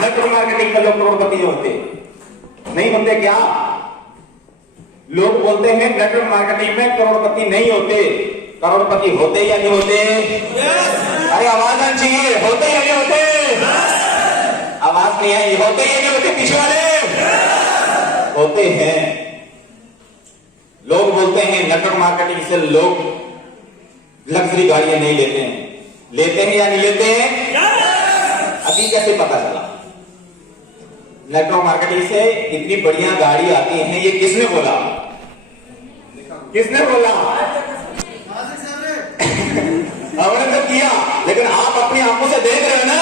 Network marketing में लोग करोड़पति होते नहीं होते क्या? लोग बोलते हैं नेटवर्क मार्केटिंग में करोड़पति नहीं होते, करोड़पति होते या नहीं होते? अरे आवाज आनी चाहिए, होते या नहीं होते? आवाज नहीं आई, होते या नहीं होते? पीछे वाले होते हैं। लोग बोलते हैं नेटवर्क मार्केटिंग से लोग लग्जरी गाड़ियां नहीं लेते हैं, लेते हैं या नहीं लेते हैं? अभी कैसे पता चला? नेटवर्क मार्केटिंग से इतनी बढ़िया गाड़ी आती है, ये किसने बोला? किसने बोला? हमने तो किया, लेकिन आप अपनी आंखों से देख रहे हो ना,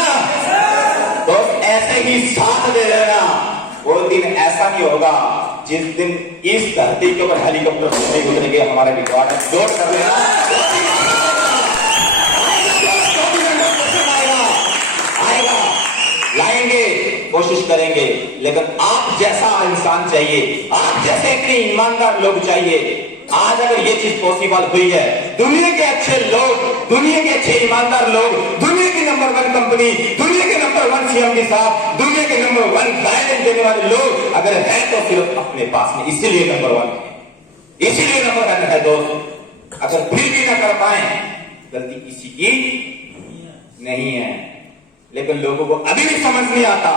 तो ऐसे ही साथ दे रहे ना। वो दिन ऐसा नहीं होगा जिस दिन इस धरती के ऊपर हेलीकॉप्टर नहीं उतरेंगे, हमारे रिकॉर्ड नोट कर लेना। आएगा, लाएंगे, कोशिश करेंगे, लेकिन आप जैसा इंसान चाहिए, आप जैसे इतने ईमानदार लोग चाहिए। आज अगर ये चीज पॉसिबल हुई है, दुनिया के अच्छे लोग, दुनिया के अच्छे ईमानदार लोग, दुनिया की नंबर 1 कंपनी, दुनिया के नंबर 1 सीएमडी साहब, दुनिया के नंबर 1 गाइडेंस देने वाले लोग अगर हैं तो सिर्फ अपने पास में, इसीलिए नंबर 1 है, इसीलिए नंबर 1 है दोस्त। अगर फिर भी ना कर पाए, गलती किसी की नहीं है, लेकिन लोगों को अभी भी समझ नहीं आता।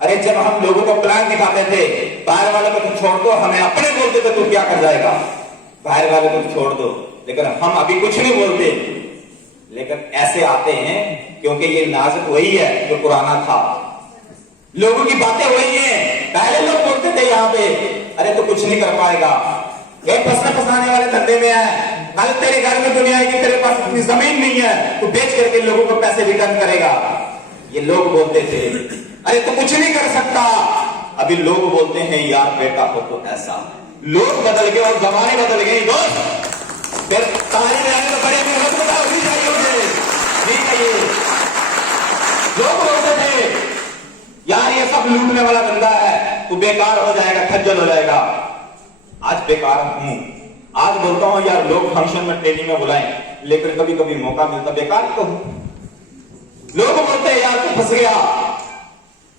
अरे जब हम लोगों को प्लान दिखाते थे, बाहर वाले को तो छोड़ दो, हमें अपने बोलते थे तू क्या कर जाएगा, बाहर वाले को छोड़ दो, लेकिन हम अभी कुछ नहीं बोलते। लेकिन ऐसे आते हैं क्योंकि ये नाजुक वही है जो पुराना था, लोगों की बातें वही है। पहले लोग बोलते थे यहाँ पे, अरे तो कुछ नहीं कर पाएगा, ये फंसने फंसाने वाले धंधे में है, कल तेरे घर में दुनिया आएगी, तेरे पास इतनी जमीन नहीं है, तू बेच करके लोगों को पैसे रिटर्न करेगा, ये लोग बोलते थे। अरे तो कुछ नहीं कर सकता, अभी लोग बोलते हैं यार बेटा हो तो ऐसा। लोग बदल गए और जमाने बदल गए दोस्त। फिर तारीफ रहने तो बड़े मेहनत बताओ, नहीं चाहिए मुझे, नहीं चाहिए। लोग बोलते थे यार ये सब लूटने वाला बंदा है, तू बेकार हो जाएगा, खज्जल हो जाएगा। आज बेकार हूं, आज बोलता हूं यार लोग फंक्शन में ट्रेनिंग में बुलाएं, लेकिन कभी कभी मौका मिलता बेकार ही तो हूं। लोग बोलते हैं यार तू फंस गया,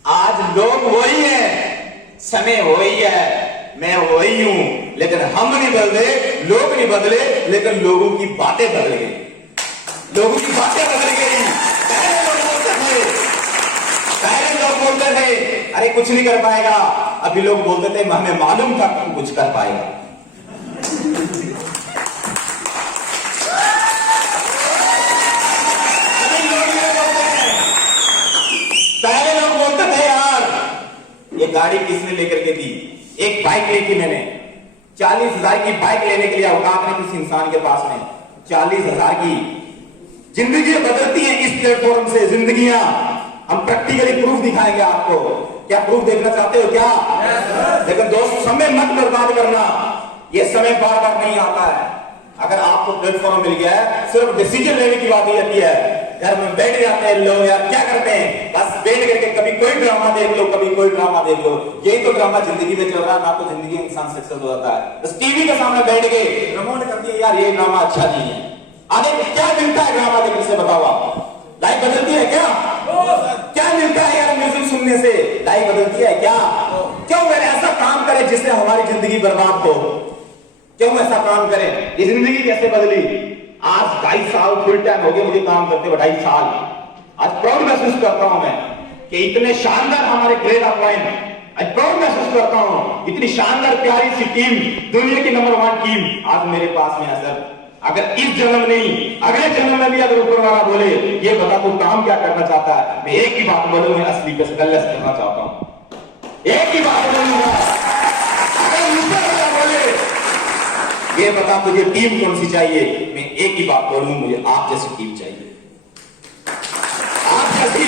आज लोग वही है, समय वही है, मैं वही हूं, लेकिन हम नहीं बदले, लोग नहीं बदले, लेकिन लोगों की बातें बदल गई, लोगों की बातें बदल गई। पहले लोग बोलते थे, पहले लोग बोलते थे अरे कुछ नहीं कर पाएगा, अभी लोग बोलते थे हमें मालूम था तू कुछ कर पाएगा। पहले लोग बोलते थे यार ये गाड़ी किसने लेकर के दी, एक बाइक ली थी मैंने, 40,000 की बाइक लेने के लिए औकात नहीं किसी इंसान के पास में, 40,000 की। जिंदगी बदलती है इस प्लेटफॉर्म से, जिंदगियां हम प्रैक्टिकली प्रूफ दिखाएंगे आपको। क्या प्रूफ देखना चाहते हो क्या? लेकिन दोस्त समय मत बर्बाद करना, ये समय बार बार नहीं आता है। अगर आपको प्लेटफॉर्म मिल गया है, सिर्फ डिसीजन लेने की बात ही रहती है। घर में बैठ जाते हैं लोग, यार क्या करते हैं, बस बैठ करके कभी कोई ड्रामा देख लो, कभी कोई ड्रामा देख लो। यही तो ड्रामा जिंदगी में चल रहा है ना, तो जिंदगी में इंसान सक्सेस हो जाता है। बस टीवी के सामने बैठ के रिमोट कर दिया, यार ये ड्रामा अच्छा नहीं है। आगे क्या मिलता है ड्रामा देखने से, बताओ आप? लाइफ बदलती है क्या? क्या मिलता है यार म्यूजिक सुनने से? लाइफ बदलती है क्या? क्यों मैंने ऐसा काम करे जिससे हमारी जिंदगी बर्बाद हो? क्यों ऐसा काम करें? ये जिंदगी कैसे बदली? आज 2.5 साल फुल टाइम हो गए मुझे काम करते हुए, 2.5 साल। आज प्राउड महसूस करता हूं मैं कि इतने शानदार हमारे ग्रेड अपॉइंट, आज प्राउड महसूस करता हूं इतनी शानदार प्यारी सी टीम, दुनिया की नंबर 1 टीम आज मेरे पास में है सर। अगर इस जन्म नहीं, अगले जन्म में भी अगर ऊपर वाला बोले ये बता तू काम क्या करना चाहता है, मैं एक ही बात बोलूं, मैं असली पे गल्लस करना चाहता हूं। एक ही बात बोलूंगा, अगर ऊपर वाला बोले ये बता तुझे टीम कौन सी चाहिए, मैं एक ही बात बोलूं, मुझे आप जैसी टीम चाहिए, आप जैसी।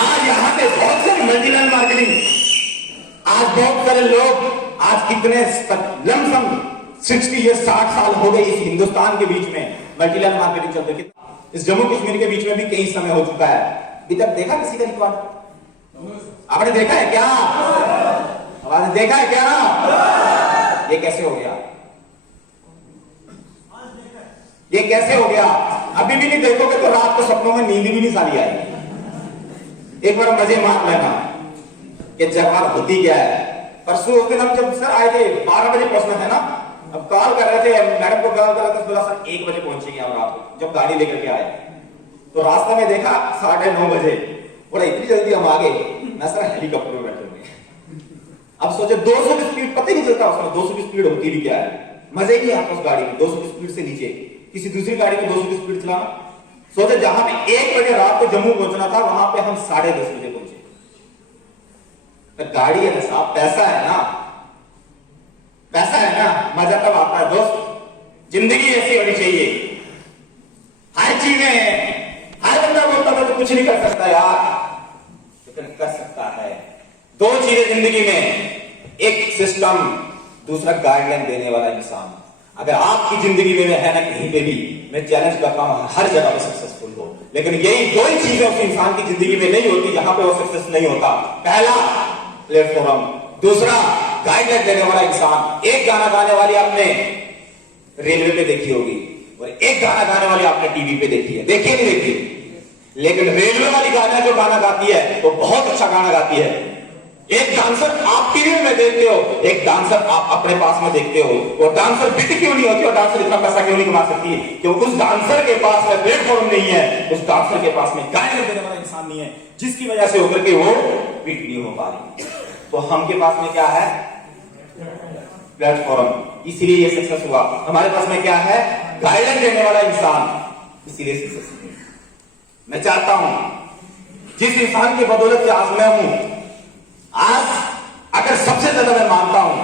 आज यहाँ पे बहुत सारी मल्टीलेवल मार्केटिंग, आज बहुत सारे लोग, आज कितने लमसम 60 या 60 साल हो गए इस हिंदुस्तान के बीच में मल्टीलेवल मार्केटिंग चलते हैं। इस जम्मू कश्मीर के बीच में भी कई समय हो चुका है। अभी तक देखा किसी का रिकॉर्ड? आपने देखा है क्या? आपने देखा है क्या? ये कैसे हो गया? ये कैसे हो गया? अभी भी नहीं देखोगे तो रात को सपनों में नींद भी नहीं सारी आएगी। एक बार मजे मार लेना कि जवाब होती क्या है। परसों उस दिन हम जब सर आए थे 12 बजे पहुंचना है ना, अब कॉल कर रहे थे मैडम को, कॉल कर रहे थे, बोला सर 1 बजे पहुंचेंगे हम रात को। जब गाड़ी लेकर के आए तो रास्ते में देखा 9:30 बजे, बोला इतनी जल्दी हम आ गए। मैं सर हेलीकॉप्टर में बैठे हुए। अब सोचे 200 की स्पीड, पता ही नहीं चलता उसमें 200 की स्पीड होती भी क्या है, मजे ही आता उस गाड़ी में 200 की स्पीड से नीचे किसी दूसरी गाड़ी में 200 की स्पीड चलाना। सोचे जहां पे 1 बजे रात को जम्मू पहुंचना था वहां पे हम 10:30 बजे पहुंचे। तो गाड़ी है ना साहब, पैसा है ना, पैसा है ना, मजा तब आता है दोस्त। जिंदगी ऐसी होनी चाहिए, हर चीजें, हर बंदा बोलता था तो कुछ नहीं कर सकता यार, लेकिन कर सकता है। 2 चीजें जिंदगी में, एक सिस्टम, दूसरा गाइडलाइन देने वाला इंसान। अगर आपकी जिंदगी में है ना कहीं पे भी, मैं चैलेंज करता हूं हर जगह पे सक्सेसफुल हो, लेकिन यही 2 ही चीजें उस इंसान की जिंदगी में नहीं होती जहां पे वो सक्सेस नहीं होता। पहला प्लेटफॉर्म, दूसरा गाइडलाइन देने वाला इंसान। एक गाना गाने वाली आपने रेलवे पे देखी होगी और एक गाना गाने वाली आपने टीवी पे देखी है, देखिए नहीं देखी, लेकिन रेलवे वाली गाना जो गाना गाती है वो बहुत अच्छा गाना गाती है। एक डांसर आप टीवी में देखते हो, एक डांसर आप अपने पास में देखते हो। वो डांसर फिट क्यों नहीं होती और डांसर इतना पैसा क्यों नहीं कमा सकती है? क्योंकि उस डांसर के पास में प्लेटफॉर्म नहीं है, उस डांसर के पास में गाइडलाइन देने वाला इंसान नहीं है, जिसकी वजह से होकर के वो फिट नहीं हो पा रही। तो हम के पास में क्या है? प्लेटफॉर्म, इसीलिए ये सक्सेस हुआ। हमारे पास में क्या है? गाइडलाइन देने वाला इंसान, इसीलिए सक्सेस हुआ। मैं चाहता हूं जिस इंसान की बदौलत से आज मैं हूं, आज अगर सबसे ज्यादा मैं मानता हूं,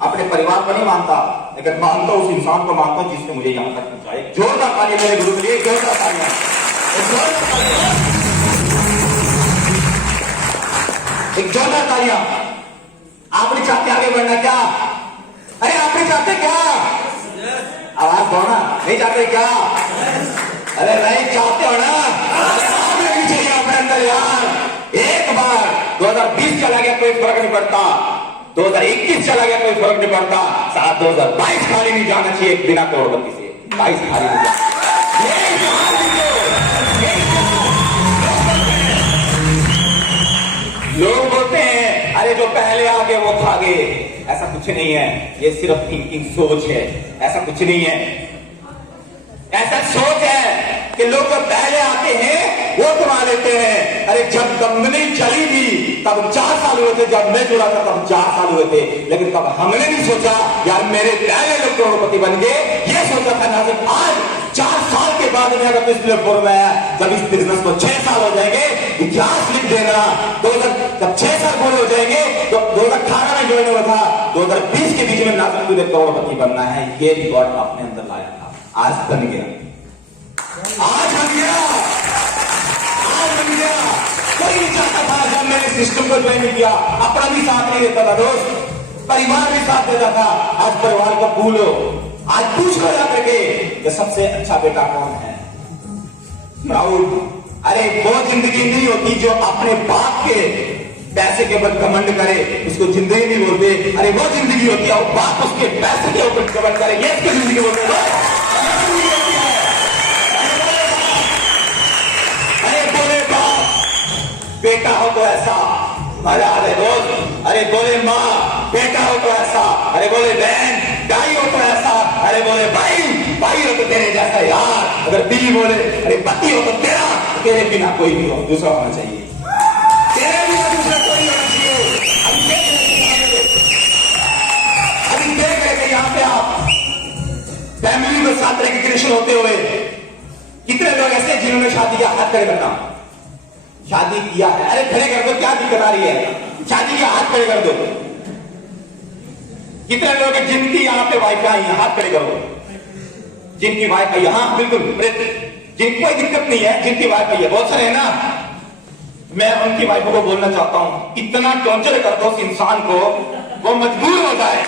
अपने परिवार को नहीं मानता, लेकिन मानता हूं उस इंसान को मानता हूं जिसने मुझे यहां तक पहुंचाया। जोरदार तालियां मेरे गुरु के लिए, जोरदार तालियां। एक जोरदार तालियां। आप नहीं चाहते आगे बढ़ना क्या? अरे आप नहीं चाहते क्या? आवाज दो ना, नहीं चाहते क्या? अरे नहीं चाहते हो ना? चाहिए अपने अंदर यार। एक बार 2020 चला गया कोई फर्क नहीं पड़ता, 2021 चला गया कोई फर्क नहीं पड़ता, साथ 2022 खाली नहीं जाना चाहिए बिना करोड़पति से। 22 खाली नहीं जाना। लोग बोलते हैं अरे जो पहले आगे वो भागे, ऐसा कुछ नहीं है, ये सिर्फ थिंकिंग सोच है, ऐसा कुछ नहीं है। ऐसा सोच है कि लोग जो पहले आते हैं वो कमा लेते हैं। अरे जब कंपनी चली थी तब 4 साल हुए थे, जब मैं जुड़ा था तब 4 साल हुए थे, लेकिन तब हमने नहीं सोचा यार मेरे पहले लोग करोड़पति बन गए, ये सोचा था नाज़िम आज 4 साल के बाद में अगर इस प्लेटफॉर्म में है, जब इस बिजनेस को 6 साल हो जाएंगे, इतिहास लिख देना। जब 6 साल पूरे हो जाएंगे तो 2018 में ज्वाइन हुआ था, 2020 के बीच में नाज़िम को करोड़पति बनना है, ये रिकॉर्ड अपने अंदर लाया था, आज बन गया, आज बन गया, आज बन गया। कोई नहीं चाहता था जब मैंने सिस्टम को ज्वाइन किया, अपना भी साथ नहीं देता था दोस्त, परिवार भी साथ देता था। आज परिवार को भूलो, आज पूछ लो जाकर के कि सबसे अच्छा बेटा कौन है, प्राउड। अरे वो जिंदगी नहीं होती जो अपने बाप के पैसे के ऊपर घमंड करे, उसको जिंदगी नहीं बोलते। अरे वो जिंदगी होती है वो बाप उसके पैसे के ऊपर घमंड करे, ये उसकी जिंदगी बोलते हैं। बेटा हो तो ऐसा मजा आ रहे दोस्त, अरे बोले माँ बेटा हो तो ऐसा, अरे बोले बहन भाई हो तो ऐसा, अरे बोले भाई हो तो तेरे जैसा यार, अगर बीवी बोले अरे पति हो तो तेरे बिना कोई नहीं हो, दूसरा होना चाहिए, तेरे बिना दूसरा कोई होना चाहिए। अभी देख रहे थे यहाँ पे आप फैमिली में साथ रिकग्निशन होते हुए कितने लोग ऐसे जिन्होंने शादी किया, हाथ खड़े करना, शादी किया है, अरे खड़े कर दो, क्या दिक्कत आ रही है, शादी किया, हाथ खड़े कर दो। कितने लोग हैं जिनकी यहाँ पे वाइफाई है, हाथ खड़े करो, जिनकी वाइफाई, हाँ बिल्कुल, जिनकी कोई दिक्कत नहीं है, जिनकी वाइफाई है, बहुत सारे है ना। मैं उनकी वाइफ को बोलना चाहता हूं, इतना टॉर्चर कर दो उस इंसान को, वो मजबूर हो जाए,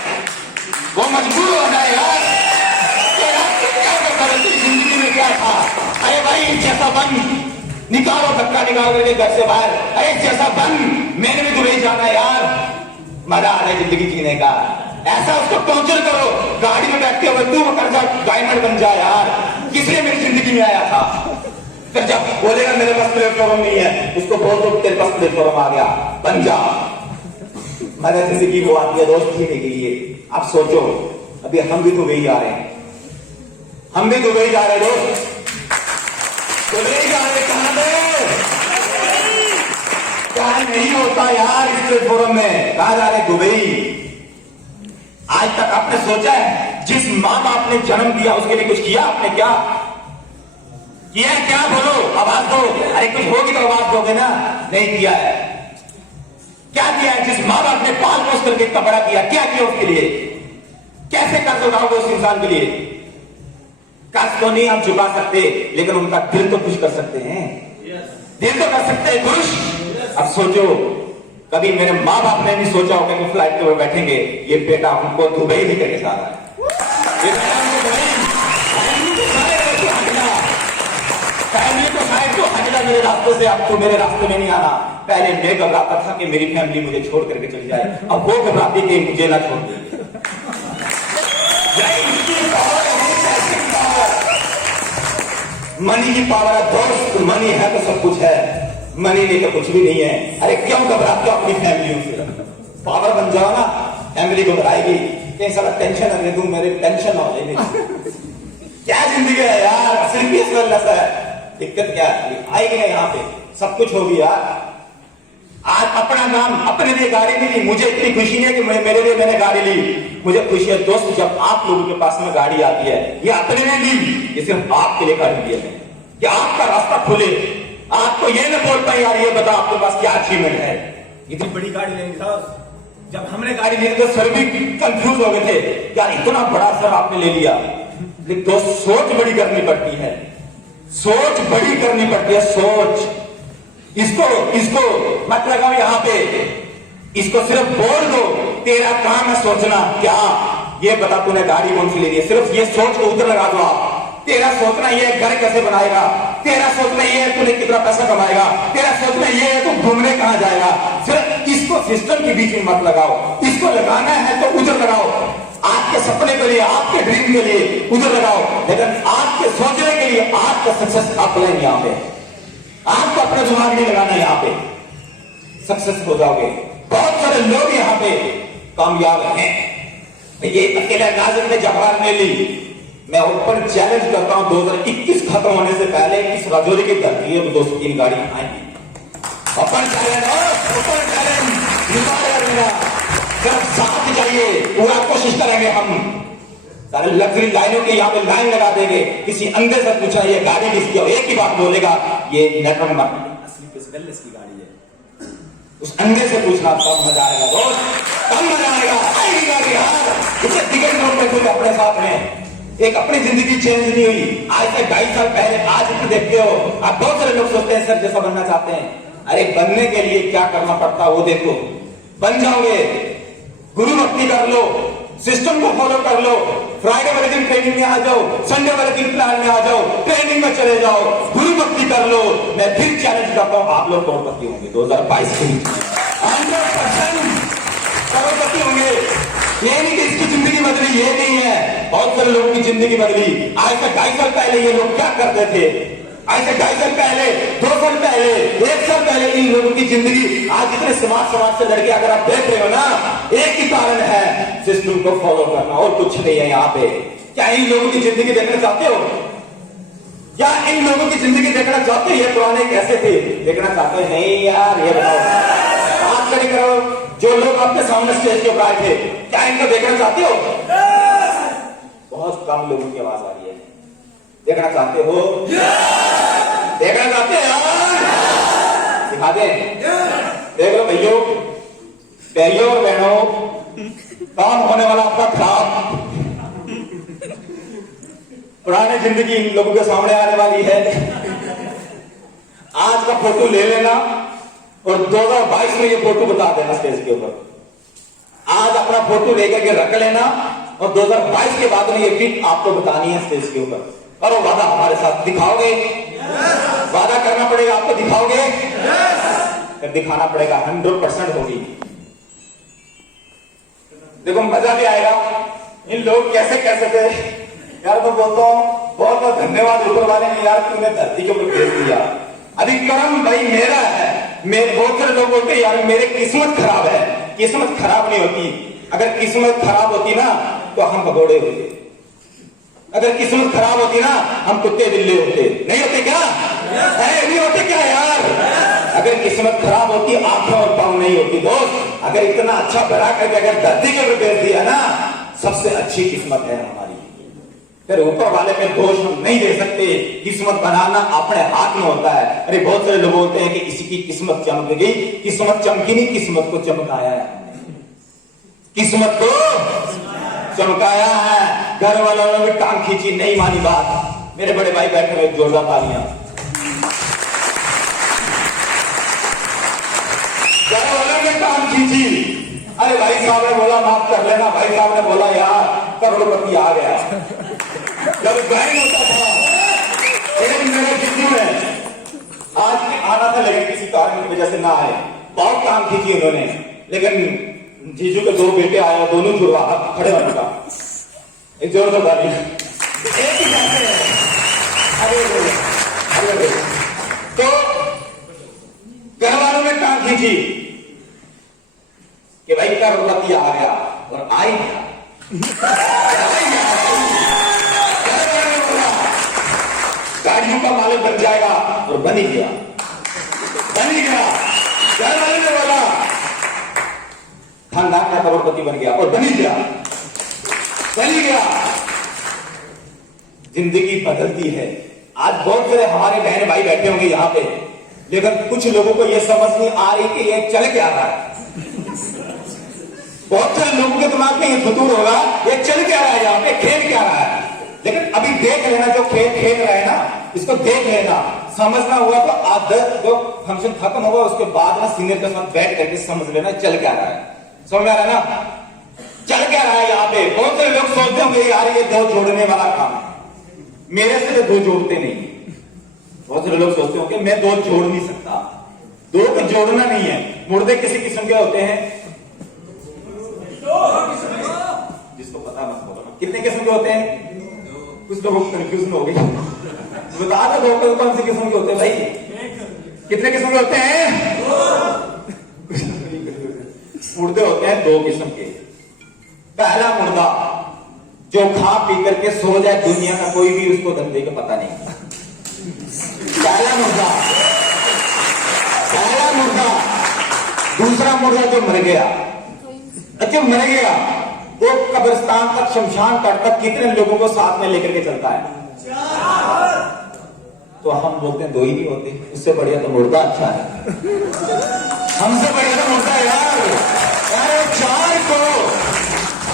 वो मजबूर हो जाए यार। जिंदगी में क्या था, अरे भाई जैसा बन, निकालो धक्का निकाल करके घर से बाहर, अरे जैसा बन, मैंने भी दुबई जाना यार, मजा आ रहा है जिंदगी जीने का। ऐसा उसको टॉर्चर करो, गाड़ी में बैठते हुए तू कर जा, डायमंड बन जा यार, किसने मेरी जिंदगी में आया था, फिर जब बोलेगा मेरे पास प्लेटफॉर्म नहीं है, उसको बोल दो तेरे पास प्लेटफॉर्म आ गया, बन जा। मगर जिंदगी वो आती है दोस्त जीने के लिए। आप सोचो, अभी हम भी दुबई जा रहे हैं, हम भी दुबई जा रहे दोस्त, दुबई जा रहे। कहां पे क्या नहीं होता यार इस प्लेटफॉर्म में, कहा जा रहे दुबई। आज तक आपने सोचा है जिस मां बाप ने जन्म दिया उसके लिए कुछ किया आपने? क्या किया है? क्या बोलो, आवाज दो। अरे कुछ होगी तो आवाज दोगे ना। नहीं किया है। क्या किया है? जिस मां बाप ने पाल पोस करके इतना बड़ा किया, क्या किया उसके लिए? कैसे कर्ज उठाओगे उस इंसान के लिए? कर्ज तो नहीं हम चुका सकते, लेकिन उनका दिल तो खुश कर सकते हैं। दिल तो कर सकते हैं खुश। अब सोचो, कभी मेरे माँ बाप ने नहीं सोचा होगा कि फ्लाइट पे बैठेंगे, ये बेटा उनको दुबई भी करके जा रहा है। फैमिली को शायद तो हटना मेरे रास्ते से, अब तो मेरे रास्ते में नहीं आना। पहले मैं घबराता था कि मेरी फैमिली मुझे छोड़ करके चली जाए, अब वो घबराती कि मुझे ना छोड़ दे। मनी की पावर है दोस्त, मनी है तो सब कुछ है, मनी नहीं तो कुछ भी नहीं है। अरे क्यों घबराते हो अपनी फैमिलियों से? पावर बन जाओ ना, फैमिली घबराएगी। कहीं सारा टेंशन अगर दूं, मेरे टेंशन हो जाएगी। क्या जिंदगी है यार, असली पीस वेलनेस है। दिक्कत क्या है? आएगी ना यहाँ पे, सब कुछ होगी यार। आज अपना नाम, अपने लिए गाड़ी मिली, मुझे इतनी खुशी है कि मेरे लिए मैंने गाड़ी ली। मुझे खुशी है दोस्त जब आप लोगों के पास में गाड़ी आती है, ये अपने लिए ली, ये सिर्फ आपके लिए गाड़ी दी है कि आपका रास्ता खुले। आपको ये ना बोल पाए यार ये बताओ आपके पास क्या अचीवमेंट है। इतनी बड़ी गाड़ी लेंगे साहब, जब हमने गाड़ी ली तो सर भी कंफ्यूज हो गए थे यार, इतना बड़ा सर आपने ले लिया। लेकिन दोस्त सोच बड़ी करनी पड़ती है, सोच बड़ी करनी पड़ती है, सोच। इसको मत लगाओ यहाँ पे, इसको सिर्फ बोल दो तेरा काम है सोचना। क्या ये बता तूने गाड़ी कौन सी ले ली है, सिर्फ ये सोच को उधर लगा दो आप। तेरा सोचना ये है घर कैसे बनाएगा, तेरा सोचना ये है तूने कितना पैसा कमाएगा, तेरा सोचना ये है तू घूमने कहां जाएगा। सिर्फ इसको सिस्टम के बीच में मत लगाओ, इसको लगाना है तो उधर लगाओ। आपके सपने के लिए, आपके ड्रीम के लिए उधर लगाओ, लेकिन आपके सोचने के लिए आपका सक्सेस अप्लाई यहाँ पे, आपको अपना दिमाग नहीं लगाना, यहाँ पे सक्सेस हो जाओगे। बहुत सारे लोग यहाँ पे कामयाब हैं। ये अकेला नाजिर ने जवाहर ने ली। मैं ओपन चैलेंज करता हूं 2021 खत्म होने से पहले इस राजौरी की धरती में 203 गाड़ी आएंगी। ओपन चैलेंज, ओपन चैलेंज मेरा, सिर्फ साथ जाइए, पूरा कोशिश करेंगे हम। सारे लग्जरी लाइनों के यहाँ पे लाइन लगा देंगे। किसी अंधे से पूछा ये गाड़ी किसकी, और एक ही बात बोलेगा ये नेटवर्क मार्केटिंग असली वेलनेस की गाड़ी है। उस अंधे से पूछना तब मजा आएगा दोस्त, तब मजा आएगा। आएगी गाड़ी यार, इसे टिकट नोट में कोई अपने साथ में। एक अपनी जिंदगी चेंज नहीं हुई आज से 2.5 साल पहले, आज तो देखते हो आप बहुत सारे लोग सोचते हैं सर जैसा बनना चाहते हैं। अरे बनने के लिए क्या करना पड़ता है वो देखो, बन जाओगे। गुरु भक्ति कर लो, सिस्टम को फॉलो कर लो, फ्राइडे वाले दिन ट्रेनिंग में आ जाओ, संडे वाले दिन प्लान में आ जाओ, ट्रेनिंग में चले जाओ, गुरु भक्ति कर लो। मैं फिर चैलेंज करता हूं आप लोग करोड़पति होंगे 2022 में, 100% करोड़पति होंगे। ये नहीं कि इसकी जिंदगी बदली, ये नहीं है। बहुत सारे लोगों की जिंदगी बदली। आज से 2.5 साल पहले ये लोग क्या करते थे, आज से 2.5 साल पहले, 2 साल पहले, 1 साल पहले इन लोगों की जिंदगी। आज इतने समाज से लड़के अगर आप देख रहे हो ना, एक ही कारण है, सिस्टम को फॉलो करना, और कुछ नहीं है यहाँ पे। क्या इन लोगों की जिंदगी देखना चाहते हो? क्या इन लोगों की जिंदगी देखना चाहते हो? ये पुराने कैसे थे देखना चाहते हो? नहीं यार, ये बताओ आप खड़े करो। जो लोग आपके सामने स्टेज के ऊपर आए थे, क्या इनको देखना चाहते हो? बहुत कम लोगों की आवाज आ रही है। देखना चाहते हो? देखना चाहते हो यार? दिखा दें? देख लो भैयों, भाइयों और बहनों, काम होने वाला आपका खराब। पुरानी जिंदगी इन लोगों के सामने आने वाली है। आज का फोटो ले लेना और 2022 में ये फोटो बता देना स्टेज के ऊपर। आज अपना फोटो लेकर के रख लेना और 2022 के बाद में ये पिक आपको बतानी है स्टेज के ऊपर। करो वादा हमारे साथ, दिखाओगे? वादा करना पड़ेगा आपको, दिखाओगे? फिर दिखाना पड़ेगा, 100% होगी। देखो मजा भी आएगा। इन लोग कैसे थे यार, मैं बोलता हूं बहुत बहुत धन्यवाद ऊपर वाले ने यार, तूने धरती के ऊपर भेज दिया। अभी कर्म भाई मेरा है। मेरे बहुत सारे लोग बोलते यार मेरे किस्मत खराब है। किस्मत खराब नहीं होती। अगर किस्मत खराब होती ना तो हम भगोड़े होते। अगर किस्मत खराब होती ना हम कुत्ते बिल्ले होते। नहीं होते क्या? नहीं होते क्या यार? अगर किस्मत खराब होती आंखें और पांव नहीं होती दोस्त। अगर इतना अच्छा बना करके अगर धरती के ऊपर भेज दिया ना, सबसे अच्छी किस्मत है हमारी। फिर ऊपर वाले में दोष हम नहीं दे सकते। किस्मत बनाना अपने हाथ में होता है। अरे बहुत सारे लोग बोलते हैं कि किसी की किस्मत चमक गई। किस्मत चमकी नहीं, किस्मत को चमकाया है। किस्मत को चमकाया है। घर वालों ने भी टांग खींची, नहीं मानी बात। मेरे बड़े भाई बैठे हुए, जोरदार तालियां। घर वालों ने टांग खींची। अरे भाई साहब ने बोला माफ कर लेना। भाई साहब ने बोला यार करोड़पति आ गया। जब गायन होता था लेकिन मेरे जिद्दी में आज आना था, लेकिन किसी कारण की वजह से ना आए। बहुत काम खींची इन्होंने, लेकिन जीजू के दो बेटे आए, दोनों जुड़वा खड़े होने का एक जोर तो गाली एक ही जाते हैं। अरे तो घर वालों ने काम खींची कि भाई करोड़पति आ गया, और आई गया। गाड़ियों का मालिक बन जाएगा, और बन ही गया। बन ही गया। घर वाले ने बोला खानदान का करोड़पति बन गया, और बन ही गया। बन ही गया। जिंदगी बदलती है। आज बहुत सारे हमारे बहन भाई बैठे होंगे यहाँ पे, लेकिन कुछ लोगों को यह समझ नहीं आ रही कि ये चल क्या रहा है। बहुत सारे लोगों के दिमाग में ये फतूर होगा ये चल क्या रहा है, यहाँ पे खेल क्या रहा है। लेकिन अभी देख लेना, जो खेल खेल रहा है ना, इसको देख लेना। समझना हुआ तो आदत जो फंक्शन खत्म होगा उसके बाद ना सीनियर के साथ बैठ करके समझ लेना चल क्या रहा है। समझ में आ रहा है ना चल क्या रहा है यहाँ पे। बहुत सारे लोग सोचते होंगे यार ये दो जोड़ने वाला काम है, मेरे से दो जोड़ते नहीं। बहुत सारे लोग सोचते होंगे मैं दो जोड़ नहीं सकता। दो को जोड़ना नहीं है। मुर्दे किसी किस्म के होते हैं, जिसको पता मत होगा कितने किस्म के होते हैं। कुछ लोगों को कंफ्यूजन हो गई। बता दो दो कौन सी किस्म के होते हैं भाई? कितने किस्म के होते हैं? मुर्दे होते हैं दो किस्म के। पहला मुर्दा जो खा पी करके सो जाए, दुनिया का कोई भी उसको धंधे का पता नहीं। पहला मुर्दा। पहला मुर्दा। दूसरा मुर्दा जो मर गया। अच्छा मर गया वो कब्रिस्तान तक, शमशान तक कितने लोगों को साथ में लेकर के चलता है? तो हम बोलते हैं दो ही नहीं होते, उससे बढ़िया तो मुर्दा अच्छा है। हमसे बढ़िया तो मुर्दा यार।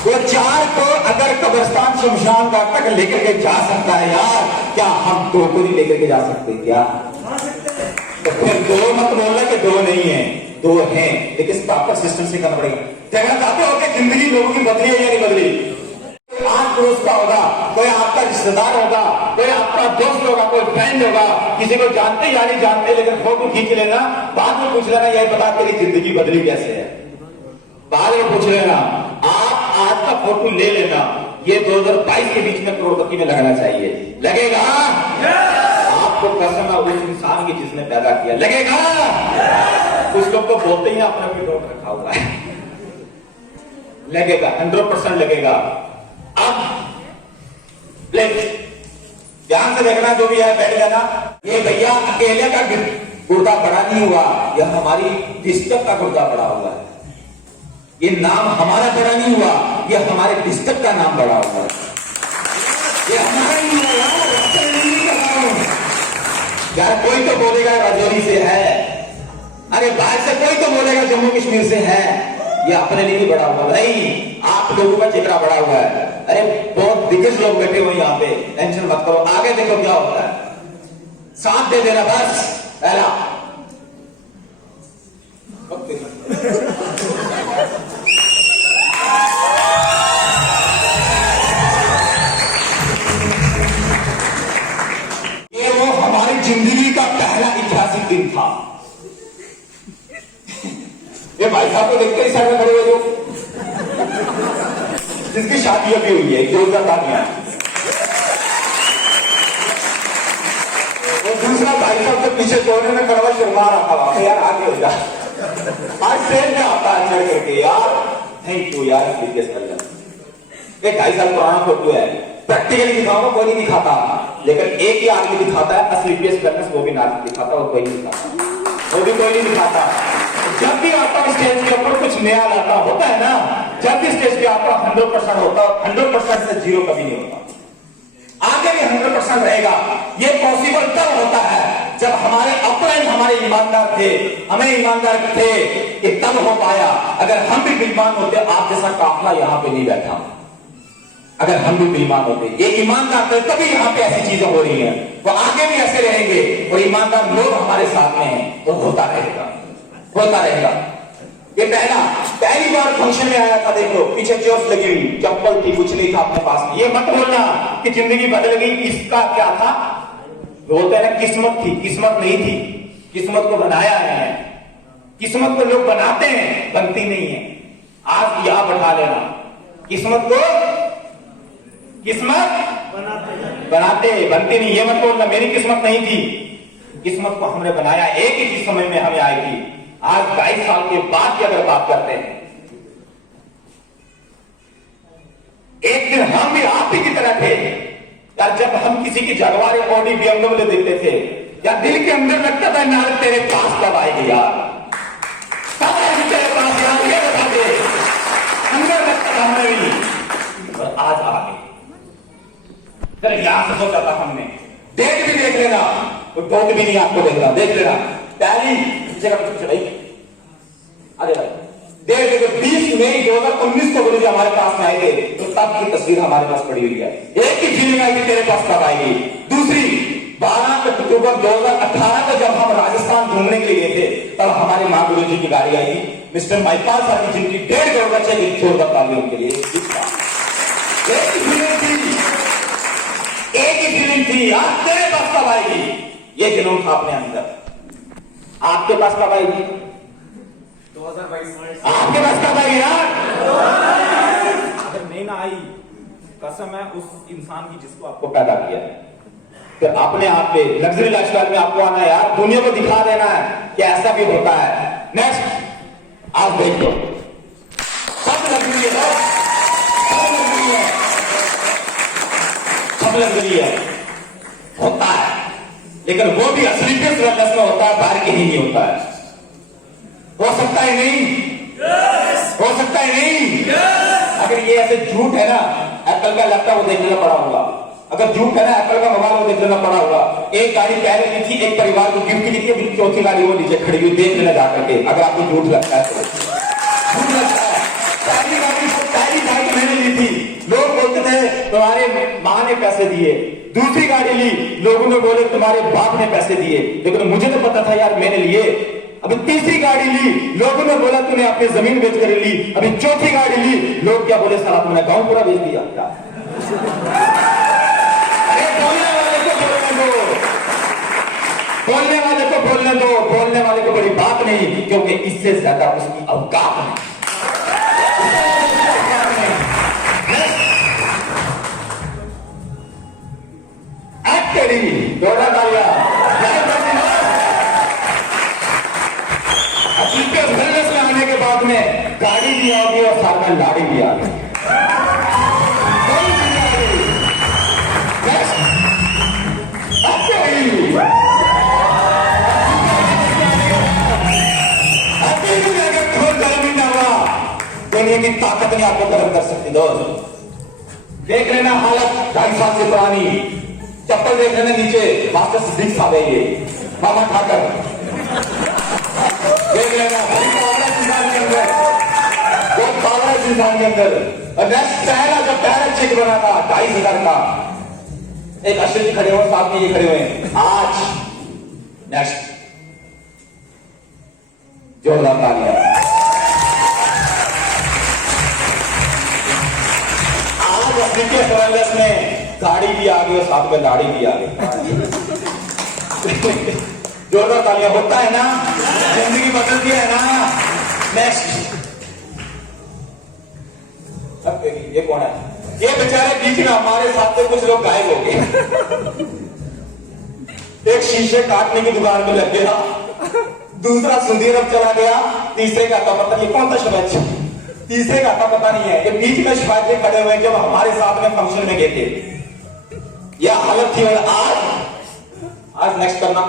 वो चार को अगर कब्रिस्तान शमशान तक लेकर के जा सकता है यार, क्या हम दो को नहीं लेकर के जा सकते क्या? तो फिर दो मत बोलना कि दो नहीं है, दो हैं, लेकिन प्रॉपर सिस्टम से करना पड़ेगा। देखना चाहते हो कि जिंदगी लोगों की बदली है या नहीं बदली? आप दोस्त का होगा, कोई आपका रिश्तेदार होगा, कोई आपका दोस्त होगा, कोई फ्रेंड होगा, किसी को जानते या नहीं जानते, लेकिन फोटो खींच लेना, बाद में पूछ लेना यही बता तेरी जिंदगी बदली कैसे है। बाद में पूछ लेना, आप आज का फोटो ले लेना, ये 2022 के बीच में करोड़पति में लगना चाहिए। लगेगा? आपको कसम है उस इंसान की जिसने पैदा किया। लगेगा? कुछ लोग तो बोलते ही अपना भी डॉट रखा हुआ है। लगेगा, 100% लगेगा। अब ध्यान से देखना, जो भी है बैठ जाना। ये भैया अकेले का गुर्दा बड़ा नहीं हुआ, यह हमारी डिस्ट्रिक्ट का गुर्दा बड़ा हुआ है। ये नाम हमारा बड़ा नहीं हुआ, ये हमारे डिस्ट्रिक्ट का नाम बड़ा हुआ है। ये हमारा ही नहीं हुआ यार। कोई तो बोलेगा राजौरी से है, अरे बाहर से कोई तो बोलेगा जम्मू कश्मीर से है। ये अपने लिए बड़ा हुआ भाई, आप लोगों का चेहरा बड़ा हुआ है। अरे बहुत दिग्गज लोग बैठे हुए यहाँ पे, टेंशन मत करो, आगे देखो क्या होता है। साथ दे देना बस। पहला ये वो हमारी जिंदगी का पहला ऐतिहासिक दिन था। ये भाई साहब को देखते ही साइड में खड़े हुए जो जिसकी शादी अभी हुई है, जोरदार तालियां। दूसरा भाई साहब तो पीछे कोने में खड़ा हुआ शर्मा रहा था, वहां यार आगे हो जा, आज ट्रेन में आता है चढ़ करके, यार थैंक यू यार स्लीपियस कर लिया। 2.5 साल पुराना फोटो है, प्रैक्टिकली दिखाऊंगा कोई नहीं दिखाता, लेकिन एक ही आदमी दिखाता है स्लीपियस करने, वो भी ना दिखाता, और कोई नहीं दिखाता, वो भी कोई नहीं दिखाता। जब भी आता स्टेज के ऊपर कुछ नया लाता होता है ना, जब भी स्टेज पे आता 100% होता, 100% से 0 कभी नहीं होता, आगे भी 100% रहेगा। ये पॉसिबल तब होता है जब हमारे अपलाइन हमारे ईमानदार थे, हमें ईमानदार थे, ये तब हो पाया। अगर हम भी बेईमान होते, आप जैसा काफला यहां पे नहीं बैठा। अगर हम भी बेईमान होते, ये ईमानदार थे, तभी यहां पे ऐसी चीजें हो रही हैं, वो आगे भी ऐसे रहेंगे, और ईमानदार लोग हमारे साथ में हैं, वो होता रहेगा, होता रहेगा। ये पहली बार फंक्शन में आया था, देख लो पीछे चोट लगी हुई, चप्पल थी, कुछ नहीं था अपने पास। ये मत बोलना कि जिंदगी बदल गई, इसका क्या था, बोलते हैं ना किस्मत थी, किस्मत नहीं थी, किस्मत को बनाया है। किस्मत को लोग बनाते हैं, बनती नहीं है। आज यहां बैठा लेना, किस्मत को किस्मत बनाते हैं, बनती नहीं। ये मत बोलना मेरी किस्मत नहीं थी, किस्मत को हमने बनाया, एक ही चीज समझ में हमें आई थी। आज 22 साल के बाद की अगर बात करते हैं, एक दिन हम भी आप ही की तरह थे यार, जब हम किसी की जगवार ऑडी BMW देखते थे, या दिल के अंदर लगता था नाल तेरे पास कब आएगी यार, कब आएगी तेरे पास यार, ये बता दे, अंदर लगता था हमें भी, और आज आ गई। फिर यहां से सोचा था हमने, डेट भी देख लेना, तो डोट भी नहीं आपको देखना, देख लेना पहली जगह चढ़ाई, अरे भाई देख देखो 20 मई 2019 को गुरुजी हमारे पास में आए थे, तो तब की तस्वीर हमारे पास पड़ी हुई है। एक ही फीलिंग आई कि तेरे पास कब आएगी। दूसरी 12 अक्टूबर 2018 को जब हम राजस्थान घूमने के लिए गए थे, तब हमारे मां गुरु जी की गाड़ी आई थी, मिस्टर माइपाल साहब की, जिनकी 1.5 करोड़ बच्चे की छोड़ बता दी उनके लिए। एक ही फीलिंग थी, एक ही फीलिंग थी, आज तेरे पास कब आएगी, ये जुनून था अपने अंदर। आपके पास कब आएगी 2022, आपके पास कब आएगी यार, अगर नहीं ना आई, कसम है उस इंसान की जिसको आपको पैदा किया है। फिर अपने आप पे लग्जरी लाइफस्टाइल में आपको आना है यार, दुनिया को दिखा देना है कि ऐसा भी होता है। नेक्स्ट आप देखो, सब लग्जरी है, सब लग्जरी है, सब लग्जरी है, होता है, लेकिन वो भी असली में होता है, बाहर के ही नहीं होता है। हो सकता है नहीं, हो सकता है नहीं। अगर ये ऐसे झूठ है ना, एप्पल का लैपटॉप वो देख लेना पड़ा होगा, अगर झूठ है ना एप्पल का मोबाइल वो देख लेना पड़ा होगा। एक गाड़ी पहले ली थी, एक परिवार को गिफ्ट की थी, अभी चौथी गाड़ी वो नीचे खड़ी हुई, देख लेना जाकर के, अगर आपको झूठ लगता है तो। झूठ लगता है, पहली गाड़ी मैंने ली थी, लोग बोलते थे तुम्हारे मां ने पैसे दिए। दूसरी गाड़ी ली, लोगों ने बोले तुम्हारे बाप ने पैसे दिए, लेकिन मुझे तो पता था यार मैंने लिए। अभी तीसरी गाड़ी ली, लोगों ने बोला तूने अपनी जमीन बेच कर ली। अभी चौथी गाड़ी ली, लोग क्या बोले साला तुमने गांव पूरा बेच दिया क्या। अरे बोलने वाले को बोलने दो, बोलने वाले को बोलने दो, बोलने वाले को बड़ी बात नहीं, क्योंकि इससे ज्यादा उसकी औकात नहीं। दौड़ा डालिया में आने के बाद में गाड़ी भी आ गई और साथ में लाड़ी भी आ गई। दुनिया की ताकत नहीं आपको गर्म कर सकती। दोस्त देख लेना हालत 2.5 साल से पुरानी, चप्पल देख लेना नीचे मास्टर सिद्दीक साहब है, ये मामा ठाकर देख लेना, इंसान के अंदर बहुत पावर है इंसान के अंदर। और नेक्स्ट पहला जब पहला चेक बना था 2,500 का, एक अश्विन जी खड़े हुए, साथ में ये खड़े हुए हैं। आज नेक्स्ट जोरदार तालियां। आज अपने में गाड़ी भी आ गई और साथ में लाड़ी भी आ गई। जोरदार तालियां। होता है ना, जिंदगी बदलती है ना। नेक्स्ट ये कौन है? ये बेचारे बीच में हमारे साथ से कुछ लोग गायब हो गए। एक शीशे काटने की दुकान में लग गया, दूसरा सुधी अरब चला गया, तीसरे का तो पता नहीं कौन था शबाज, तीसरे का था पता नहीं है। ये बीच में शबाज जी खड़े हुए जब हमारे साथ में फंक्शन में गए थे, यह हालत थी। और आज नेक्स्ट करना,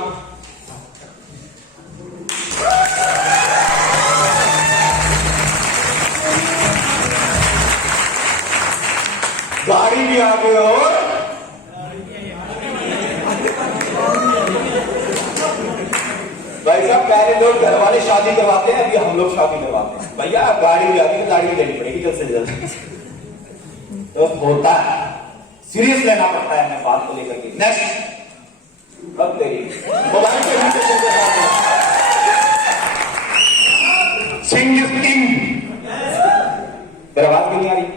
गाड़ी भी आ गई और भाई साहब पहले लोग घर वाले शादी करवाते हैं, अभी हम लोग शादी करवाते हैं। भैया गाड़ी भी आ गई तो गाड़ी भी लेनी पड़ेगी जल्द से जल्द। तो होता है, सीरियस लेना पड़ता है मैं बात को लेकर के। नेक्स्ट अब तेरी मोबाइल के सिंह तेरा बात क्यों नहीं आ रही?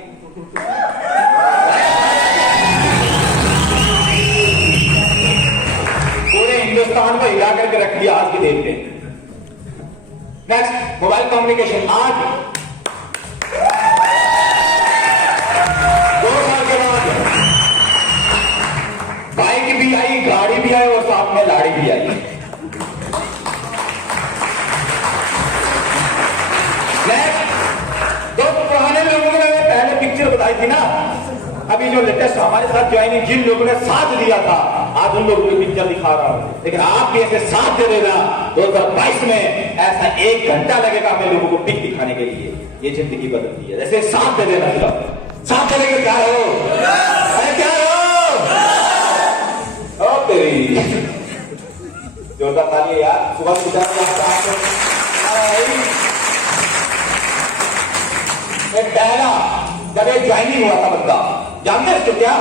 हिंदुस्तान को हिला करके रख दिया आज की डेट पे। Next mobile communication. आज 2 साल के बाद बाइक भी आई, गाड़ी भी आई और साथ में लाड़ी भी आई। नेक्स्ट तो पुराने लोगों ने पहले पिक्चर बताई थी ना, अभी जो लेटेस्ट हमारे साथ ज्वाइनिंग जिन लोगों ने साथ दिया था, आज उन लोगों की पिक्चर दिखा रहा हूं। लेकिन आप भी ऐसे साथ दे देना, 2022 में ऐसा 1 घंटा लगेगा हमें लोगों को पिक दिखाने के लिए। ये जिंदगी बदलती है, ऐसे साथ दे देना। सिर्फ साथ देने के क्या हो, अरे क्या हो तेरी जोरदार ताली यार। सुबह पहला जब एक ज्वाइनिंग हुआ था बंदा, जानते हैं इसको क्या?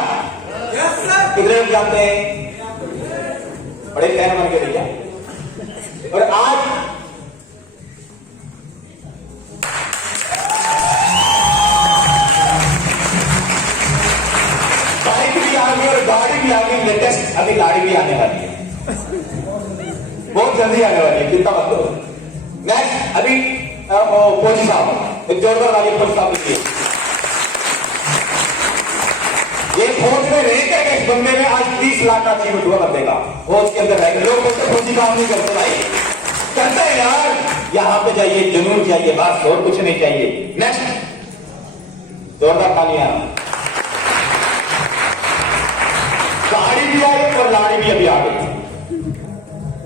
कितने लोग जानते हैं? बड़े फैन बन के भैया। और आज बाइक भी आ गई और गाड़ी भी आ गई लेटेस्ट, अभी गाड़ी भी आने वाली है, बहुत जल्दी आने वाली है, चिंता मत करो। नेक्स्ट अभी फौजी साहब, एक जोरदार वाली फौजी साहब लिखिए। ये फौज में रह कर इस बंदे में आज 30 लाख का अचीवमेंट हुआ बंदे का। फौज के अंदर रह लोग बोलते फौजी काम नहीं करते, भाई करते हैं यार। यहां पे जाइए, जुनून चाहिए, बस और कुछ नहीं चाहिए। नेक्स्ट जोरदार तालियां। गाड़ी भी आई और लाड़ी भी अभी आ गई।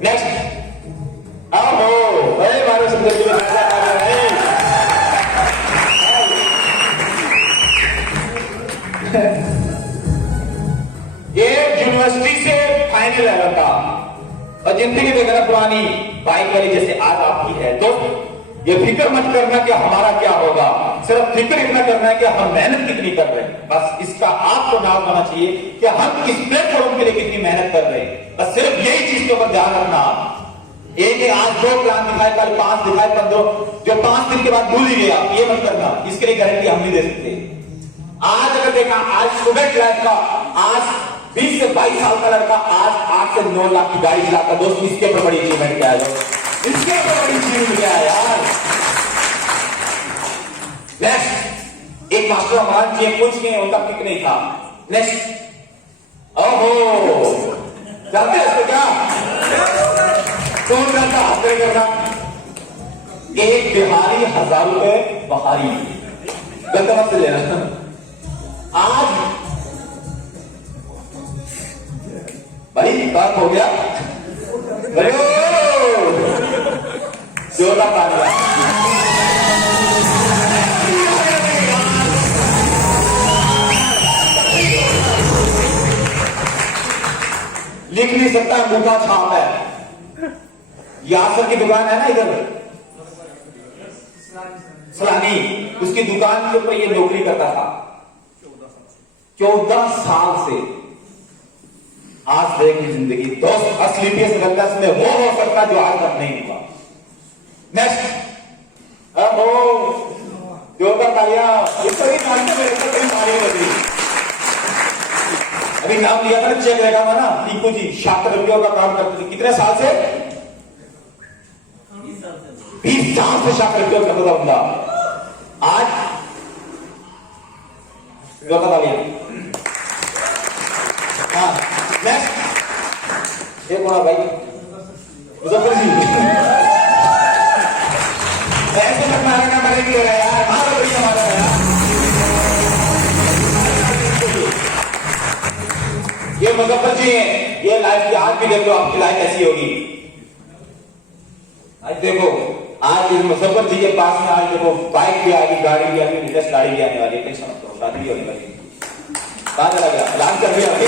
नेक्स्ट अरे मारो सुंदर जी ये यूनिवर्सिटी से फाइनल लेवल का और जिंदगी देखना पुरानी बाइक वाली जैसे आज आपकी है। तो ये फिक्र मत करना कि हमारा क्या होगा, सिर्फ फिक्र इतना करना है कि हम मेहनत कितनी कर रहे हैं। बस इसका आपको नाम होना चाहिए कि हम किस प्लेटफॉर्म के लिए कितनी मेहनत कर रहे हैं। बस सिर्फ यही चीज के ऊपर ध्यान रखना। एक आज 2 प्लान दिखाए, कल 5 दिखाए, 15, जो 5 दिन के बाद भूल ही गया, ये मत करना। इसके लिए गारंटी हम नहीं दे सकते। आज अगर देखा, आज स्टूडेंट लाइफ का, आज 20 से 22 साल का लड़का आज 8 से 9 लाख की गाड़ी चलाता। दोस्त इसके ऊपर बड़ी अचीवमेंट क्या है, इसके ऊपर बड़ी अचीवमेंट क्या है यार। नेक्स्ट एक मास्टर हमारा जी पूछ के उनका पिक नहीं था। नेक्स्ट ओहो जानते हैं इसको क्या, कौन करता हाथ करना। एक बिहारी 1000 रुपए बहारी, गलत मत से लेना। आज भाई बात हो गया, जोरदार तालियां। लिख नहीं सकता, अंगूठा छाप है। यासर की दुकान है ना इधर सलानी, उसकी दुकान के ऊपर ये नौकरी करता था 14 साल से। आज देखिए जिंदगी दोस्त, असलियत में वो हो सकता जो आज तक नहीं हुआ। नेक्स्ट जोरदार तालियां। इसको भी जानते मेरे ऊपर कहीं ताली लगी। अभी नाम लिया था चेक लगा हुआ ना, टीपू जी 70 रुपयों का काम करते थे। कितने साल से? 20 साल से 70 रुपयों करता था बंदा। आज जोरदार तालियां। हाँ नेक्स्ट एक बड़ा मुजफ्फर जी हैं, ये लाइफ की आज भी देख लो आपकी लाइफ कैसी होगी। आज देखो, आज इस मुजफ्फर जी के पास में आज देखो बाइक भी आ गई, गाड़ी भी आ गई, लेटेस्ट गाड़ी भी आने वाली है, टेंशन मत करो, शादी भी होने वाली है। कहाँ चला गया? ऐलान कर दिया अभी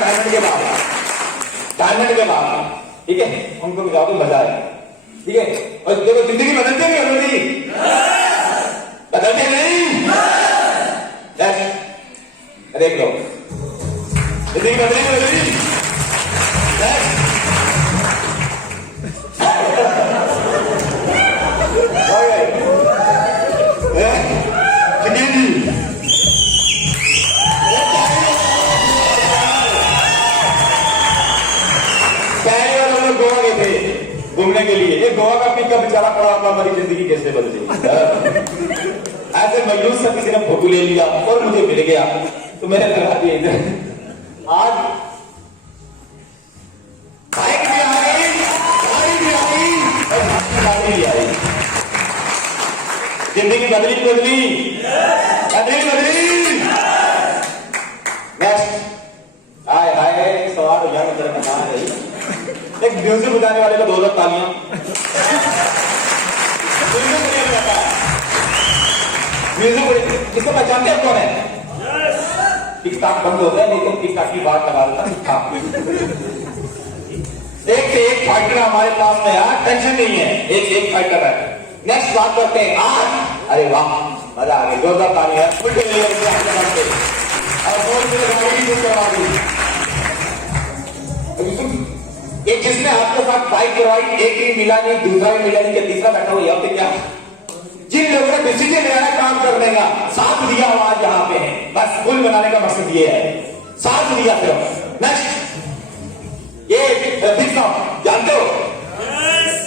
डायमंड के बाद, डायमंड के बाद, ठीक है, उनको भी जाओ तो मजा आए, ठीक है। और देखो जिंदगी बदलते नहीं अनुमति, बदलते नहीं, देख लो जिंदगी बदली बदली। गोवा गए थे घूमने के लिए, ये गोवा का पिक बेचारा पड़ा हुआ, हमारी जिंदगी कैसे बदली। ऐसे मायूस से किसी ने फोटो ले लिया और मुझे मिल गया तो मैंने लगा दिया इधर। आज बाइक भी आ गई, गाड़ी भी आ गई और गाड़ी भी आई, जिंदगी बदली बदली बदली बदली। नेक्स्ट हाय हाय सवाल हो जाएगा मेरा कहाँ है। एक म्यूजिक बजाने वाले को 2 तालियां। म्यूजिक किसको पहचानते हैं कौन है? टिकटॉक बंद हो गया, नहीं तो टिकटॉक की बात लगा देता। एक से एक फाइटर हमारे पास में यार, टेंशन नहीं है, एक से एक फाइटर है। नेक्स्ट बात करते हैं आज, अरे वाह मजा आ गया, जोरदार तालियां। एक जिसने आपके साथ बाइक करवाई, एक ही मिला नहीं, दूसरा भी मिला नहीं, क्या तीसरा बैठा हुआ यहाँ पे क्या? जिन लोगों ने डिसीजन लिया है काम करने का, साथ दिया हुआ आज यहाँ पे है, बस पुल बनाने का मकसद ये है, साथ दिया सिर्फ। नेक्स्ट ये रफीक साहब जानते हो,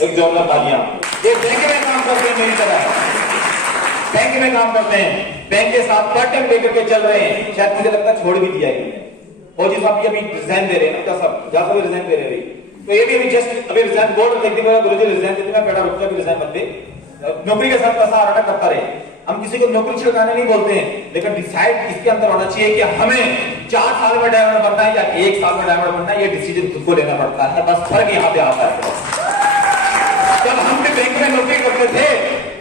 एक जोरदार तालियां। ये बैंक में काम करते हैं, मेरी तरह बैंक में काम करते हैं, बैंक के साथ पार्ट टाइम लेकर के चल रहे हैं, शायद मुझे लगता है छोड़ भी दिया है फौजी साहब, ये अभी रिजाइन दे रहे हैं ना, क्या सब क्या सब रिजाइन दे रहे हैं, तो ये भी अभी जस्ट अभी रिजाइन बोर्ड देख दी, मेरा गुरुजी रिजाइन देते, मैं बेटा रुक जा, रिजाइन मत दे, नौकरी के साथ पैसा आ रहा करता रहे। हम किसी को नौकरी छिड़काने नहीं बोलते हैं, लेकिन डिसाइड इसके अंदर होना चाहिए कि हमें 4 साल में डायमंड बनना है या 1 साल में डायमंड बनना है, ये डिसीजन खुद को लेना पड़ता है, बस फर्क यहाँ पे आता है। जब हम भी बैंक में नौकरी करते थे,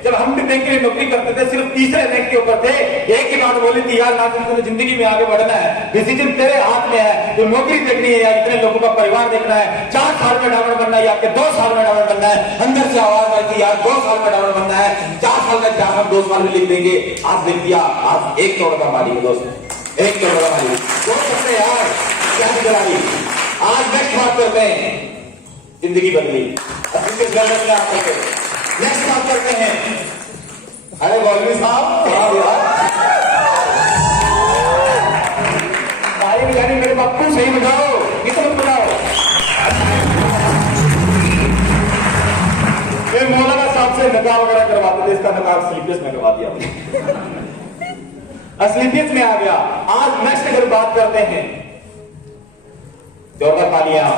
जब हम भी बैंक में नौकरी करते थे, सिर्फ तीसरे रैंक के ऊपर थे, एक ही बात बोली थी, यार नाज़िम तुम्हें जिंदगी में आगे बढ़ना है, डिसीजन तेरे हाथ में है, तो नौकरी देखनी है या इतने लोगों का परिवार देखना है, 4 साल में डायमंड बनना है या 2 साल में डायमंड बनना है। अंदर से आवाज आई थी यार 2 साल में डायमंड बनना है, 4 साल का क्या हम 2 साल में लिख देंगे। आज लिख दिया, आज 1 करोड़ का मालिक है दोस्त, 1 करोड़ का मालिक बोल सकते हैं यार, क्या चलाई। आज नेक्स्ट बात करते हैं, जिंदगी बदली, नेक्स्ट बात करते हैं। अरे मौलवी साहब भाई बिजानी मेरे बापू सही बजाओ, कितना बजाओ। फिर मौलाना साहब से नकाब वगैरह करवाते थे, इसका नकाब स्लीपियस में करवा दिया, स्लीपियस में आ गया। आज नेक्स्ट अगर बात करते हैं, जोरदार तालियां।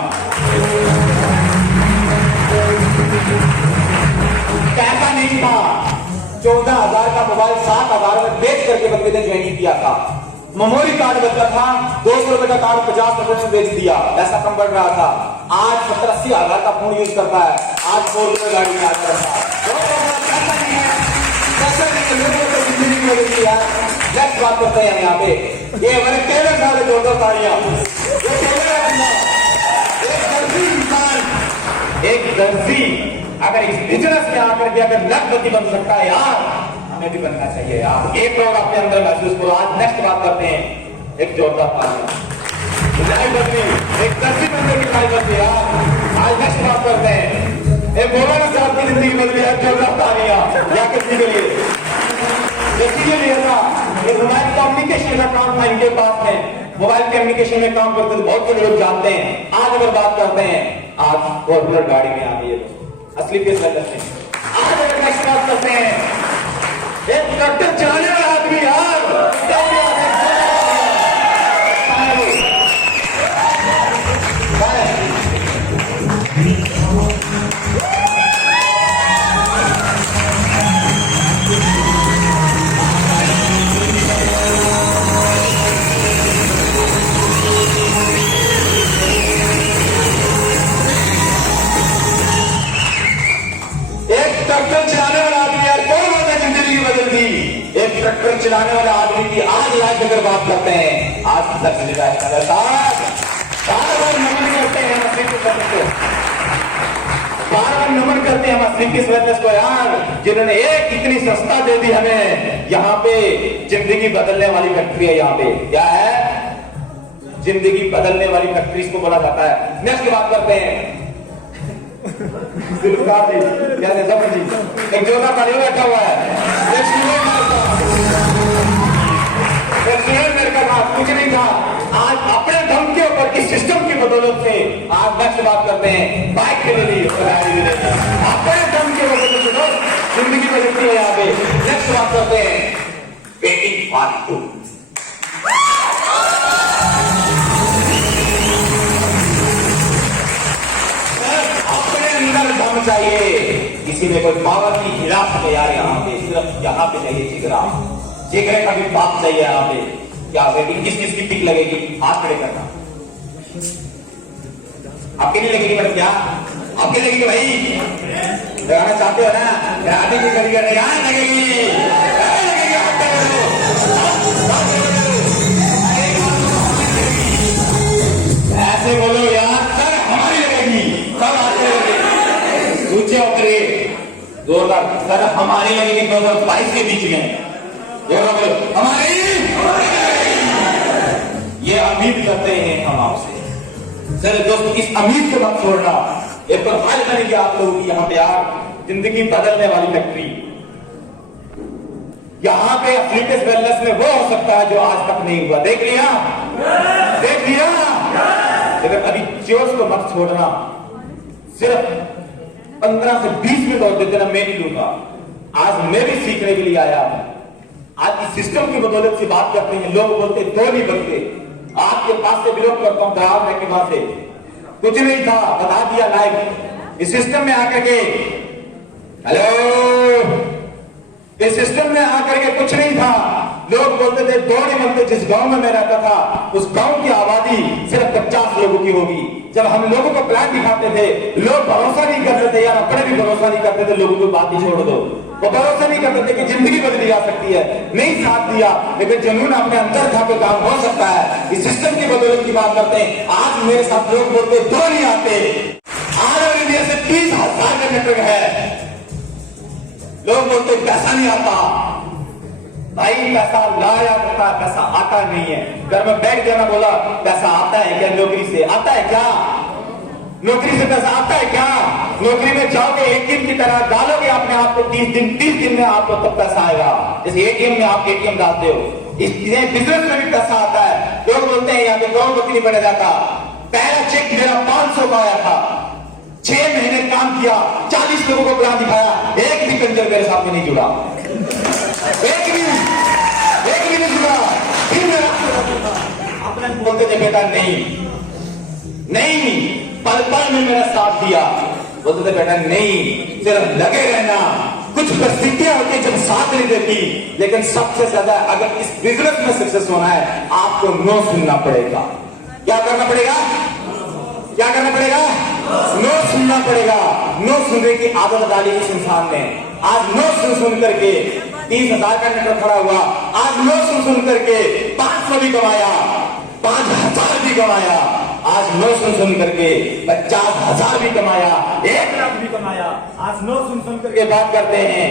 पैसा नहीं था, 14,000 का मोबाइल 7,000 में बेच करके बंदे ने ज्वाइन किया था। मेमोरी कार्ड बचा था, 200 रुपए का कार्ड 50 रुपए में बेच दिया, ऐसा कम बढ़ रहा था। आज 70-80 हजार का फोन यूज करता है, आज 4 रुपए गाड़ी में आज करता है। जिंदगी में बदली यार। नेक्स्ट बात करते हैं यहाँ पे, ये हमारे टेलर साहब 2 तालियां। एक दर्जी अगर इस बिजनेस में आकर के अगर लखपति बन सकता है यार, हमें भी बनना चाहिए यार। 1 करोड़ अपने अंदर महसूस करो। आज नेक्स्ट बात करते हैं, एक जोरदार तालियां। एक दर्जी बनने की लाइफ बदली यार। आज नेक्स्ट बात करते हैं, एक मौलाना साहब की जिंदगी बदली है, जोरदार तालियां। या किसी के लिए इसीलिए था, मोबाइल कम्युनिकेशन का काम था इनके पास में, मोबाइल कम्युनिकेशन में काम करते थे, बहुत से लोग जानते हैं। आज अगर बात करते हैं, आज फॉर्चूनर गाड़ी में आ गई है, असली केस है। आज अगर नेक्स्ट बात करते हैं, एक ट्रैक्टर चलाने वाला आदमी यार, बदल दी। एक ट्रैक्टर चलाने वाले आदमी की आज लाइफ अगर बात करते हैं, आज तक बार नमन करते हैं हम असली को, बार नमन करते हैं हम असली की वेलनेस को यार, जिन्होंने एक इतनी सस्ता दे दी हमें। यहाँ पे जिंदगी बदलने वाली फैक्ट्री है। यहाँ पे क्या है? जिंदगी बदलने वाली फैक्ट्री को बोला जाता है। नेक्स्ट बात करते हैं एक जोधा पानी बैठा हुआ है, मेरे का कुछ नहीं था। आज अपने दम के ऊपर इस सिस्टम की बदौलत से आज नेक्स्ट बात करते हैं बाइक के लिए अपने दम के ऊपर जिंदगी बदलती है। यहाँ पे नेक्स्ट बात करते हैं वेटिंग फॉर टू। चाहिए किसी में कोई पावर की खिलाफ है यार। यहाँ पे सिर्फ यहाँ पे चाहिए जिगरा, जिगरे का भी बाप चाहिए यहाँ पे। क्या वेटिंग किस किस की टिक लगेगी? हाथ खड़े करना। आपके नहीं लगेगी मैडम? क्या आपके लगेगी भाई? लगाना चाहते हो ना? आने की लगेगी, यहाँ लगेगी। ऐसे बोलो यार, सर हमारी लगेगी। सब आते ऊंचे उतरे जोरदार, सर हमारी लगेगी 2022 के बीच में। हमारी ये उम्मीद करते हैं हम आपसे। सर दोस्त इस उम्मीद को मत छोड़ना। एक बार हाल करेंगे आप लोगों की यहाँ पे यार जिंदगी बदलने वाली फैक्ट्री। यहाँ पे फ्रीटेस वेलनेस में वो हो सकता है जो आज तक नहीं हुआ। देख लिया, देख लिया। लेकिन अभी जोश को मत छोड़ना। सिर्फ 15 से 20 मिनट और देते ना, मैं नहीं लूंगा। आज मैं भी सीखने के लिए आया हूं। आज इस सिस्टम की बदौलत से बात करते हैं। लोग बोलते दो नहीं बनते। आपके पास से बिलोंग करता हूं, दयाल मैं के वहां से कुछ नहीं था, बता दिया लाइव। इस सिस्टम में आकर के हेलो, इस सिस्टम में आकर के कुछ नहीं था। लोग बोलते थे दो नहीं बनते। जिस गांव में मैं रहता था उस गांव की आबादी सिर्फ 50 लोगों की होगी। जब हम लोगों को प्लान दिखाते थे, लोग भरोसा नहीं करते थे यार, अपने भी भरोसा नहीं करते थे। लोगों को बात ही छोड़ दो, वो भरोसा नहीं करते थे कि जिंदगी बदली जा सकती है। नहीं साथ दिया, लेकिन जुनून अपने अंदर था तो काम हो सकता है। इस सिस्टम की बदौलत की बात करते हैं। आज मेरे साथ लोग बोलते दो नहीं आते। आज इंडिया से 30,000 का नेटवर्क है। लोग बोलते पैसा नहीं आता। भाई पैसा लाया होता, पैसा आता नहीं है। घर में बैठ जाना, बोला पैसा आता है क्या? नौकरी से आता है क्या? नौकरी से पैसा आता है क्या? नौकरी में जाओगे एटीएम की तरह डालोगे अपने आप को 30 दिन में आपको तब पैसा आएगा। जैसे एटीएम में आप एटीएम डालते हो, इस बिजनेस में भी पैसा आता है। लोग बोलते हैं यहाँ पे करोड़पति नहीं बना जाता। पहला चेक मेरा 500 का आया था। 6 महीने काम किया, 40 लोगों को प्लान दिखाया, एक भी कंजर मेरे साथ में नहीं जुड़ा। एक भी नहीं जुड़ा। फिर मेरा अपने बोलते थे बेटा नहीं पल पल में मेरा साथ दिया। बोलते थे बेटा नहीं, सिर्फ लगे रहना। कुछ परिस्थितियां होती जब साथ नहीं देती, लेकिन सबसे ज्यादा अगर इस बिजनेस में सक्सेस होना है आपको नो सुनना पड़ेगा। क्या करना पड़ेगा? क्या करना पड़ेगा? नो सुनना पड़ेगा। नो सुनने की आदत डाली इस इंसान ने। आज नो सुन करके 30,000 का नेटवर्क खड़ा हुआ। आज नो सुन करके 500 भी कमाया, 5,000 भी कमाया। आज नो सुन करके 50,000 भी कमाया, 1 लाख भी कमाया। आज नो सुन करके बात करते हैं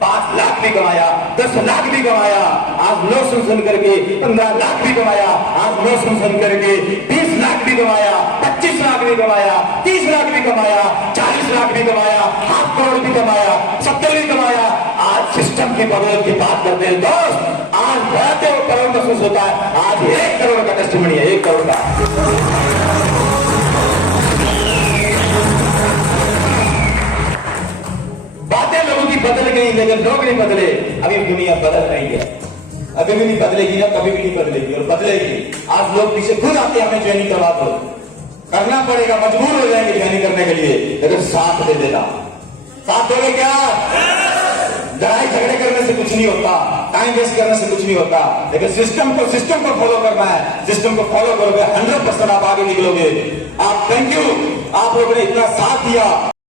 5 लाख भी कमाया, 10 लाख भी कमाया। आज नो सुन करके 15 लाख भी कमाया। आज नो सुन करके 20 लाख भी कमाया, 25 लाख भी कमाया, 30 लाख भी कमाया, 40 लाख भी कमाया, 5 करोड़ भी कमाया, 70 भी कमाया। आज सिस्टम के बदौलत की बात करते हैं दोस्त। आज बढ़ते हुए करोड़ महसूस होता है। आज 1 करोड़ का टेस्टिमनी है, 1 करोड़ का। बातें लोगों की बदल गई, लेकिन लोग नहीं बदले। अभी दुनिया बदल रही है, अभी भी नहीं बदलेगी ना, कभी भी नहीं बदलेगी और बदलेगी। आज लोग पीछे खुद आते हैं, हमें ज्वाइनिंग करवा दो, करना पड़ेगा, मजबूर हो जाएंगे ज्वाइनिंग करने के लिए। लेकिन साथ दे देना, साथ दोगे क्या? लड़ाई झगड़े करने से कुछ नहीं होता, टाइम वेस्ट करने से कुछ नहीं होता। लेकिन सिस्टम को फॉलो करना है। सिस्टम को फॉलो करोगे 100% आप आगे निकलोगे। आप थैंक यू, आप लोगों ने इतना साथ दिया।